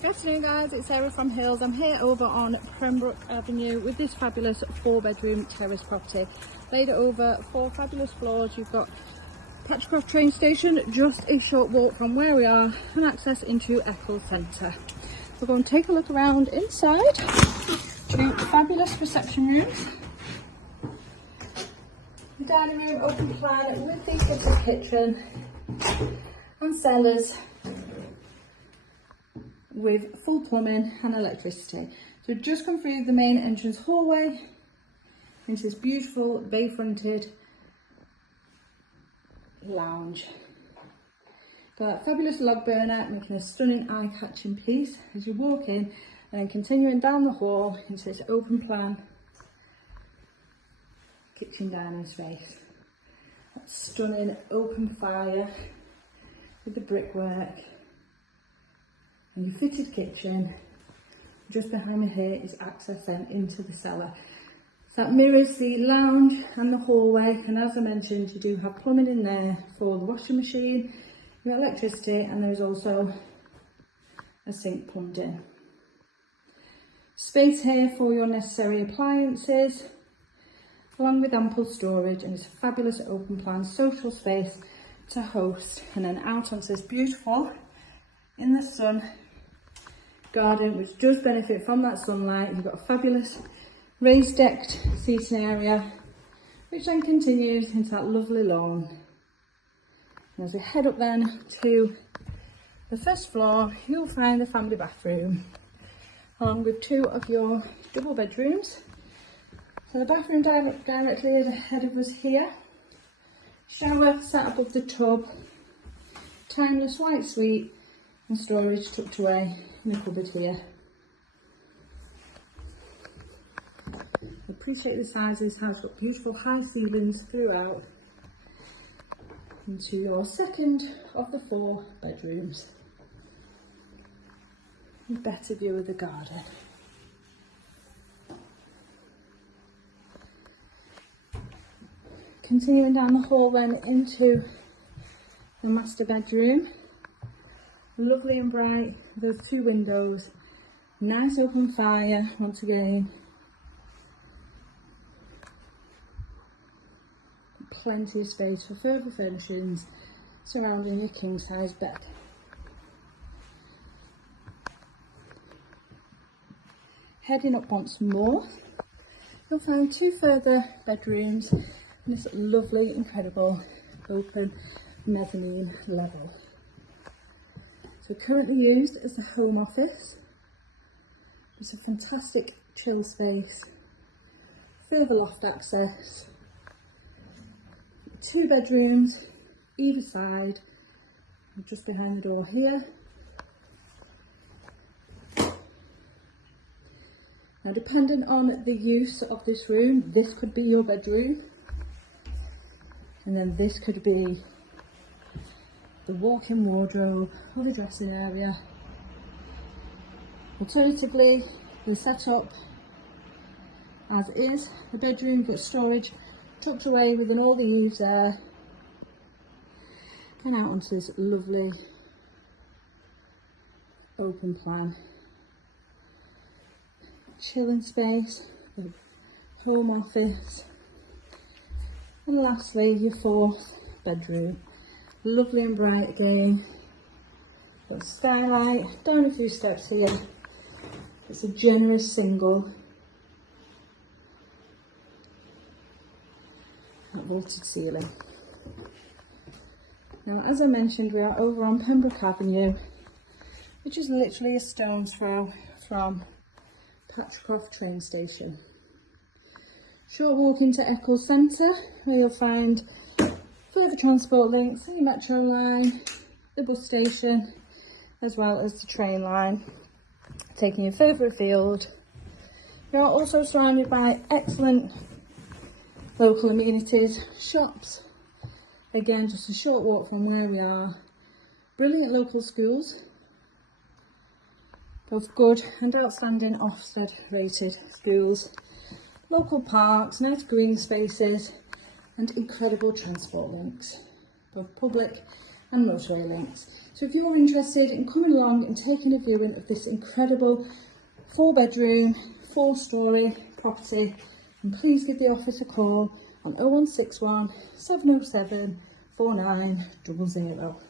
Good afternoon guys, it's Sarah from Hills. I'm here over on Pembroke Avenue with this fabulous 4-bedroom terrace property laid over 4 fabulous floors. You've got Patricroft train station just a short walk from where we are and access into Eccles centre. We'll go and take a look around inside. 2 fabulous reception rooms, the dining room open plan with the fitted kitchen and cellars with full plumbing and electricity. So just come through the main entrance hallway into this beautiful bay fronted lounge. Got that fabulous log burner making a stunning eye-catching piece as you walk in, and then continuing down the hall into this open plan kitchen dining space. That stunning open fire with the brickwork. And your fitted kitchen. Just behind me here is access then into the cellar. So that mirrors the lounge and the hallway, and as I mentioned, you do have plumbing in there for the washing machine, you've got electricity, and there's also a sink plumbed in. Space here for your necessary appliances, along with ample storage, and it's a fabulous open plan social space to host, and then out onto this beautiful in the sun garden which does benefit from that sunlight. You've got a fabulous raised decked seating area which then continues into that lovely lawn. And as we head up then to the first floor, you'll find the family bathroom along with 2 of your double bedrooms. So the bathroom directly ahead of us here, shower sat above the tub, timeless white suite and storage tucked away in the cupboard here. I appreciate the size of this house. Got beautiful high ceilings throughout into your second of the 4 bedrooms. A better view of the garden. Continuing down the hall then into the master bedroom. Lovely and bright, those 2 windows, nice open fire once again, plenty of space for further furnishings surrounding your king size bed. Heading up once more, you'll find 2 further bedrooms and this lovely, incredible open mezzanine level. So currently used as the home office. It's a fantastic chill space, further loft access, 2 bedrooms either side, just behind the door here. Now depending on the use of this room, this could be your bedroom, and then this could be the walk-in wardrobe or the dressing area. Alternatively, the setup as is, the bedroom got storage tucked away within all the eaves there, and out onto this lovely open plan chilling space, the home office, and lastly your 4th bedroom. Lovely and bright again. Got skylight, down a few steps here. It's a generous single. That vaulted ceiling. Now, as I mentioned, we are over on Pembroke Avenue, which is literally a stone's throw from Patricroft train station. Short walk into Eccles centre, where you'll find further transport links, the metro line, the bus station, as well as the train line, taking you further afield. You are also surrounded by excellent local amenities, shops, again just a short walk from where we are, brilliant local schools, both good and outstanding Ofsted rated schools, local parks, nice green spaces, and incredible transport links, both public and motorway links. So if you're interested in coming along and taking a viewing of this incredible 4-bedroom, 4-storey property, then please give the office a call on 0161 707 4900.